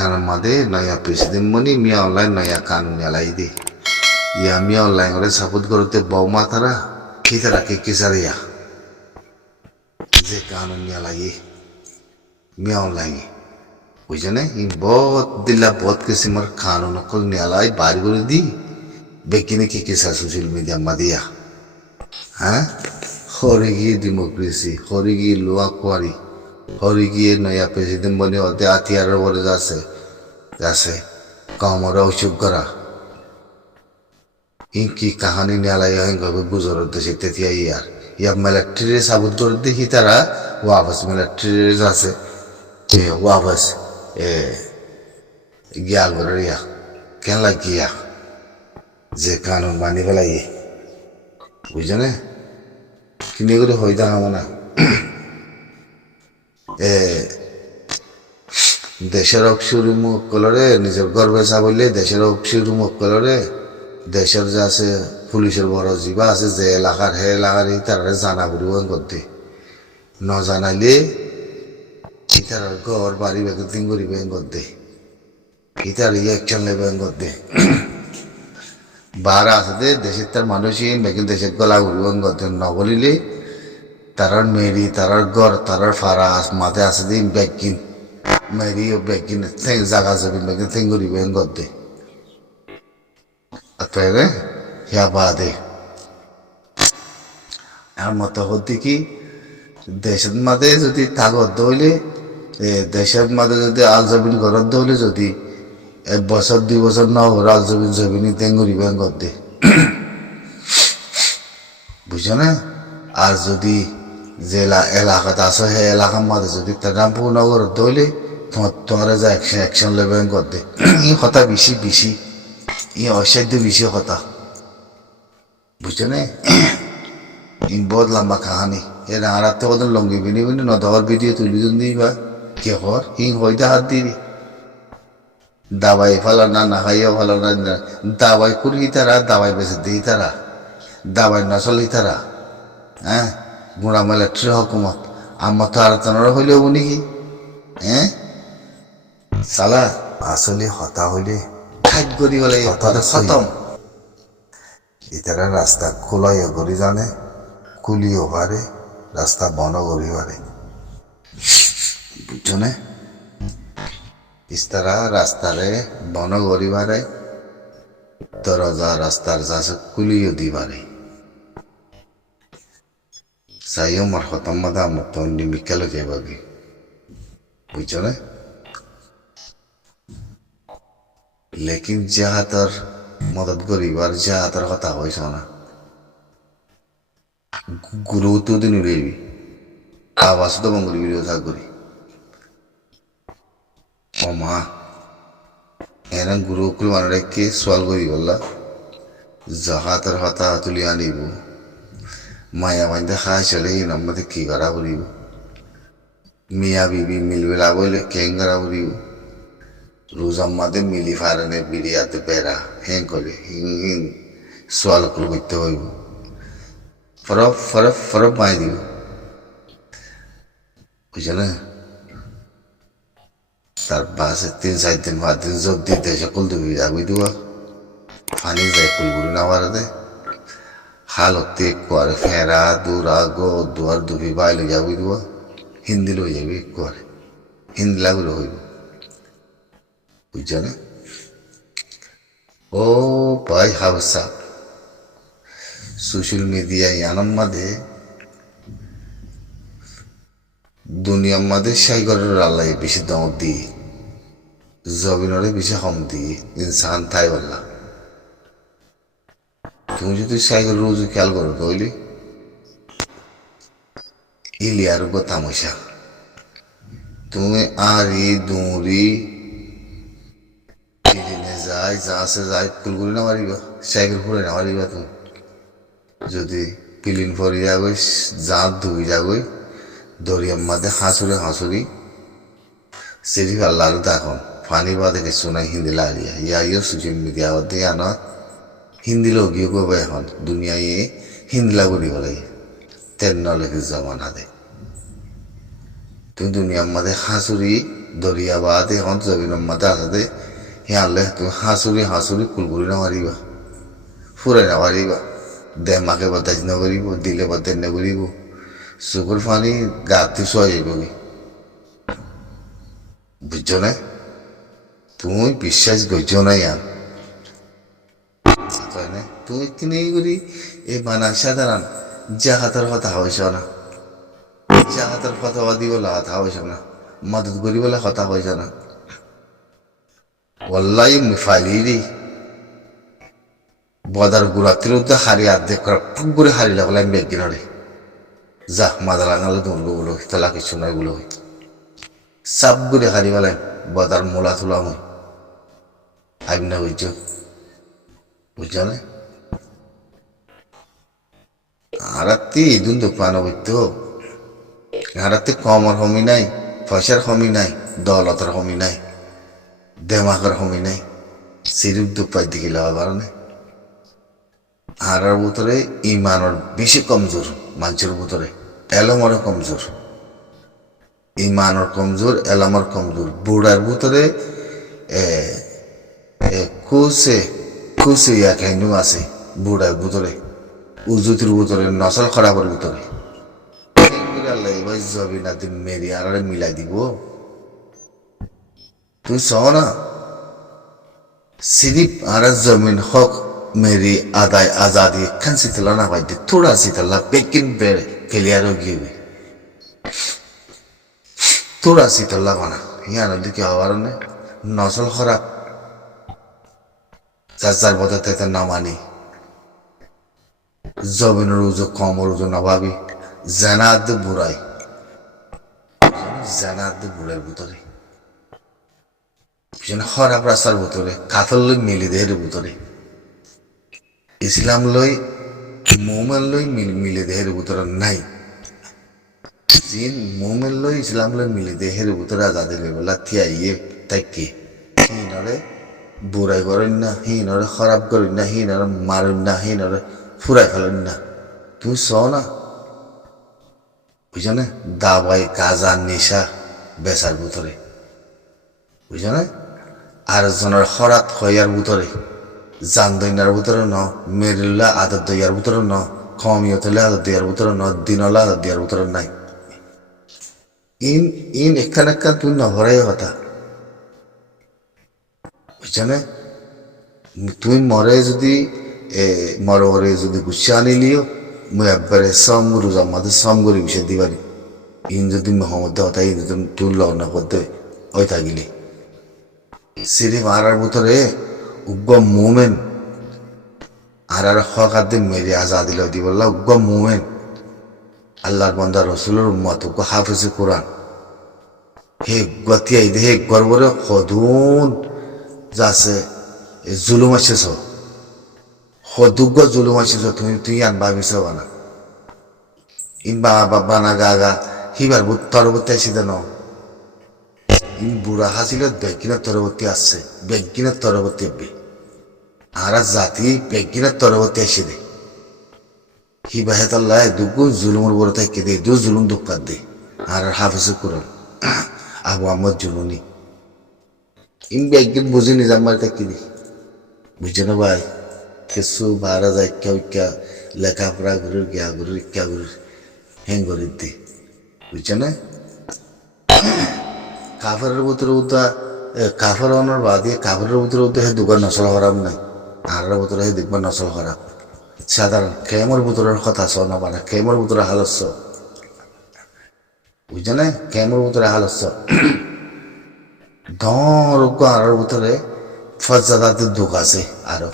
kanan made naya presiden moni mia online naya kanun nyalai di ya mia online ore sabut করতে বউ মাতারা কিতারা কে কিসারিয়া যে kanun nyalai mia online বুঝনে ই বহুত দিলা বহুত কিসিমর kanun কল nyalai বাড়ি করে দি বেকিনে কি কিসা সোশ্যাল মিডিয়া মাদিয়া হ্যাঁ হরিগি ডেমোক্রেসি হরিগি লোয়া কোয়ারি হরিগি নয়া প্রেসিডেন্ট বনে ওতে আতিয়ারের বলে যাচ্ছে কমরা উৎসব করা ইনকি কাহানি নেলাই গবে বুঝর দেশে তেতিয়া ইয়ার মিলিটারি সাবুত করে দেখি তারা ওয়াপস মিলিটারি আছে ওয়াপস গিয়া গরিয়া কেন লাগিয়া যে কানুন মানি ফেলাই বুঝনে কিনে করে হয়ে দেখা না দেশের অপসুরি মুখ কলরে নিজের গর্বে চাবলে দেশের অপসুরি মুখ কলরে দেশের যে আছে পুলিশের বড় জীবা আছে যে এলাকার হে এলাকার তারা জানা বুড়িব করতে ন জানাইলে ইতার ঘর বাড়ি বেগে দিন করিবে করতে ইতার একশন নেবে করতে বারা আছে দে দেশের তার মানুষই বেগে দেশের গলা ঘুরিব করতে নগলিলে তারার মেরি তারার ঘর তারার ফারাস মাথায় আছে দিন ব্যাগিন মেরি ও ব্যাগিন জাগা যাবি ব্যাগিন থিং করিবে করতে আত্মারে হিয়া বাদে আর মতো হতে কি দেশের মাঝে যদি থাকত দইলে দেশের মাঝে যদি আলজবিন ঘরত দইলে যদি 1 বছর 2 বছর না ওর আলজবিন জবিনি থিং করিবে করতে বুঝছো না আর যদি যে এলাকাতে আসো হে এলাকার মাঝে যদি রামপুর নগর দইলে তোমার যা অ্যাকশন লেবেন করতে ই কথা বেশি ই অসাধ্য বেশি কথা বুঝছো না ই বহুত লম্বা কাহানি এর আর তো কত লঙ্গি বিনি নদর ভিডিও তুলি দিবা কে হর হিং হইতে হাত দিবি দাবাই ফালা না খাইও ফালা না দাবাই করি তারা দাবাই বেঁচে দিই তারা দাবাই না চলি তারা হ্যাঁ গুড়া মিলিটারি হকুমত আমার তো আলোচনার হইলেও নাকি হ্যাঁ সালা আসলে হতা হইলে খাদ্য করি হলে খতম ইতারা রাস্তা খোলাইও করি জানে খুলিও পারে রাস্তা বন্ধ করি পারে বুঝছো না ইস্তারা রাস্তারে বন্ধ করি পারে দরজা রাস্তার যাচ্ছে খুলিও দি পারে সাইও মার খতম মাদা আমার তো নিমিকালো যাইবাগে বুঝছো না লেকিন যাহাতার মদত করিবার যাহাতার কথা হইছ না গুরু তো দিন উড়াইবি আবাস তো বঙ্গলি ভিডিও থাক করি ও মা এরা গুরু কুল মানে রেখে সোয়াল করি বললা যাহাতার হতা তুলি আনিব মায়া মাইন্দা খাই চলে নম্বরে কি করা করিব মিয়া বিবি মিলবেলা বলে কেং করা করিব রোজাম্মাদের মিলি ফারানে বিরিয়াতে বেড়া হ্যাং করে হিং সোয়াল কুল করতে হইব ফরফ মাই দিব বুঝছো না তার বাসে 3-4 দিন 5 দিন যোগ দিতে সকল দিবি যাবি দেওয়া পানি যায় কুলগুলি না বাড়াতে হালতে করে ফেরা দূরা গো দুয়ার দুবি বাইলে যাবি দেওয়া হিন্দি লই যাবি করে হিন্দি লাগলো হইব বুঝছো না ও ভাই হাবসা সোশ্যাল মিডিয়া ইয়ানোর মাঝে দুনিয়ার মাঝে সাইগরের আল্লাহ বেশি দাম দিয়ে জবিনরে বেশি কম দিয়ে ইনসান তাই বললা তুমি যদি সাইগর রোজ খেয়াল করো তাহলে ইলিয়ার গো তামাশা তুমি আরি দুরি যায় যা আছে যাই কুলগুলি না মারিবা সাইকেল ফুলে না মারিবা তুমি যদি পিলিন ফরি যাগই জাঁত ধুই যাগই দরিয়ার মাঝে হাঁসুরি সেরি আল্লাহর দেখুন ফানি বাদে কিছু নাই হিন্দি লাগিয়া ইয়া সোশ্যাল মিডিয়া দিয়ে আনত হিন্দি লগিও কবে এখন দুনিয়ায় হিন্দি লাগি বলে তেল নলেখি জমানা দে তুমি দুনিয়ার মাঝে হাঁসুরি দরিয়া বাদে এখন জমিনের মাথা আছে হিয়ালে তুমি হাঁচুরি কুলকুলি না মারিবা ফুরাই না মারিবা দেমাকে বদাজ নকরিব দিলে বদাজ নকরিব চকুর পানি গাতি চুয়া যাইব কি বুঝছো না তুমি বিশ্বাস করছো না ইয়ান তুমি কিনে করি এই বানা সাধারণ জাহাতের কথা হয়েছ না জাহাতের কথা দিব কথা হয়েছ না মদত করিবলে কথা হয়েছ না ওল্লাই মিফাইলি রে বদার গুড়াতির উদ্দে হারি আর্ধেক করা টুক করে হারি লাগলে আমি বেগ কিনারে যা মাদা লাগালে দৌড়লো গুলো তালা কিছু নয় গুলো হই সাপ করে হারি বেলায় বদার মোলা তুলা মই আইব না বুঝছ বুঝছো না আরাত্তি ইদুন দোকান হইতো আরাত্তি কমর হমি নাই পয়সার হমি নাই দৌলতের হমি নাই দেমাকের হমি নাই সিরিপ দুপাই দিকে লওয়া কারণে আর ভিতরে ইমানের বেশি কমজোর মানুষের ভিতরে এলমর কমজোর ইমানের কমজোর এলমর কমজোর বুড়ার ভিতরে খুশে ইয়া কেন আছে বুড়ার ভিতরে উজুতির ভিতরে নসল খরাবের ভিতরে জবিনা দিন মেরি আর মিলাই দিব তুই চ না সিরিপ আর জমিন হক মেরি আদায় আজাদি খান সিতলা না পাই থোড়া সিতলা বেকিন বেড়ে ক্লিয়ার গিয়ে থোড়া সিতলা বানা ইয়ার দিকে হওয়ার নসল খারাপ যার বদতে না মানি জমিনের উজো কমর উজো না ভাবি জানাদ বুড়াই জানাদ বুড়ার ভিতরে খারাপ রাস্তার ভিতরে কাতল লই মিলি দেহের ভিতরে ইসলাম লই মোমেন লই মিলি দেহের ভিতরে নাই জিন মোমেন লই ইসলাম লই মিলি দেহের ভিতরে আজাদি লেবেলা থিয়াইয়ে তাইকে হিনরে বুড়াই করেন না হিনরে খারাপ করেন না হিনরে মারেন না হিনরে ফুরাই ফেলেন না তুই চ না বুঝছো না দাবাই কাজা নেশা বেচার ভিতরে বুঝছো না আর জনের খরাত হইয়ার ভিতরে জান দইনার ভিতরে ন মেরিল্লা আদত দইয়ার ভিতরে ন কমিয়তলে আদত দিয়ার ভিতরে ন দিনলা আদত দিয়ার ভিতরে নাই ইন একখান একখান তুই নহরাই কথা বুঝছো না তুই মরে যদি মরে যদি গুছা আনিলিও মুই একবারে সম গুরু জমাতে সম করে বিষয় দিবারি ইন যদি মহম্মদ হতা ইন যদি তুই লগ্ন করতে ওই থাকিলি সিরি মারার ভিতরে উগ্র মোমেন আর হক আদি মেরে আজাদি লই দিব উগ্র মোমেন আল্লাহর বান্দা রসুলের উম্মত উগ্র হাফিজ কোরআন হে গতিয়াই দে হে গর্বরে সদুন যাচ্ছে জুলুম আছে সদুগ্য জুলুম আছে তুই আন ভাবিছ বানা ইন বাবা না গা হিবার তরবর্তী আসিতে ন ইন বুড়া হাসিল বেগিনের তরবর্তী আসছে বেগিনের তরবর্তী হবে আর জাতি বেগিনের তরবর্তী আসে দে হিবা হেতাল্লাহ দুগুণ জুলুমের বড় থাকে দে দু জুলুম দুঃখাত দে আর হাফিজ কোরআন আবু আহমদ জুনুনি ইন বেগিন বুঝি নিজাম মারি থাকি দি বুঝছে না ভাই কিছু ভাড়া যায় ইক্কা লেখাপড়া ঘুরে গিয়া ঘুরে ইক্কা ঘুরে হেং করে দি বুঝছে না কাফের ভিতরে উদ্দা কাফের অনার বাদে কাফের ভিতরে উদ্দা হে দোকান নসল খারাপ নাই আর ভিতরে হে দেখবার নসল খারাপ সাধারণ কেমর ভিতরের কথা চ না পারে কেমর ভিতরে হালস বুঝছে না কেমর ভিতরে হালস ধর আর ভিতরে ফজাদাতের দুঃখ আছে আরো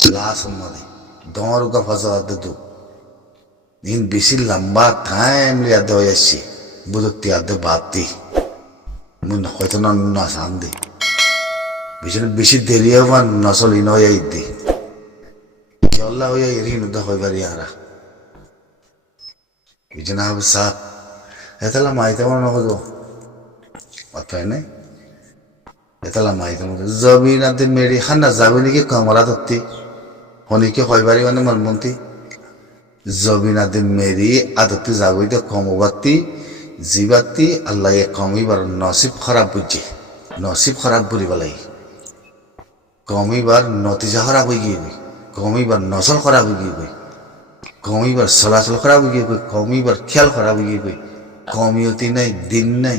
লাশ মধ্যে ধর ফজাদাতের দুঃখ দিন বেশি লম্বা টাইম লিয়া দেওয়া যাচ্ছে বুঝতে আদে বাতি হয়তো না সান দে বেশি দেরি হওয়া নসল ইন হইয়া দে চল্লা হইয়া এরিন উদা হইবারি আরা বুঝে না হবে সাপ এতলা মাইতে মনে নকদ অতএ নাই এতলা মাইতে মনে জবিন আদিন মেরি খান্না যাবি নাকি কমরা ধরতে হনিকে হইবারি মানে মনমন্তি জবিন আদিন মেরি আদতে যাবই তো কমবাতি জিবাতি আল্লাহ কমিবার নসিব খারাপ বুঝছে নসিব খারাপ বুড়ি বলাই কমিবার নতিজা খারাপ হয়ে গিয়ে কমিবার নসল খারাপ হয়ে গিয়ে কমিবার চলাচল খারাপ হয়ে গিয়ে কমিবার খেয়াল খারাপ হয়ে গিয়ে কমিয়তি নাই দিন নাই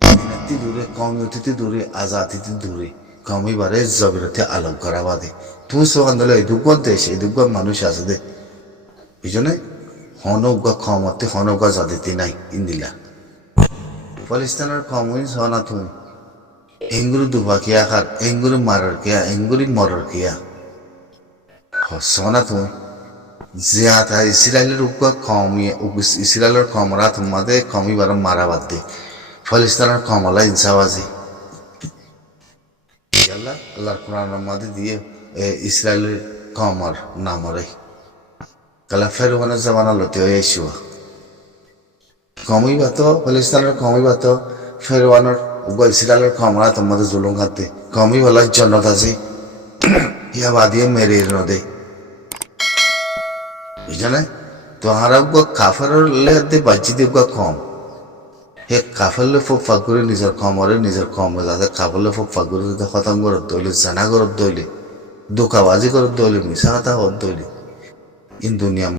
দিনাতি দূরে কমিয়তিতে দূরে আজাদিতে দূরে কমিবারে জবিরতে আলোক করা বাদে তুমি সোহান দিলে এই দুর্গম দেশ এই দুর্গম মানুষ আছে দে এই জন্য হনৌকা ক্ষমতে হনৌকা জাতিতে নাই ইন্দিলা পাকিস্তানের কমই সনা তুমি এঙ্গুরি দুবা কিয়া খার এঙ্গুরি মারার কিয়া এঙ্গুরি মরার কিয়া সনা তুমি জিয়াতা ইসরায়েলের উপর কমিয়ে ইসরায়েলের কমরা তোমাদের কমিবার মারা বাদ দে ফলিস্তানের কমলা ইনসাবাজি আল্লাহ আল্লাহর কোরআনের মধ্যে দিয়ে ইসরায়েলের কমর নামরে কালা ফেরোয়ানের জামানা লতে হয়ে এসুয়া কমিবা তো ফলিস্তানের কমিবা তো ফেরোয়ানের ইসরায়েলের কমরা তোমাদের জুলুম খাতে কমি বলা জন্নত আছে ইয়া বাদিয়ে মেরে নদে বুঝলে তোহারা কাফের লে বাজি দেব কম হে কাফেরলে ফোক ফাগুরে নিজের কমরে নিজের কম যাতে কাফেরলে ফোক ফাগুরে খতম করত দইলে জানা করত দইলে দোকাবাজি করত দইলে মিশা কথা হত দইলে ইন দুনিয়া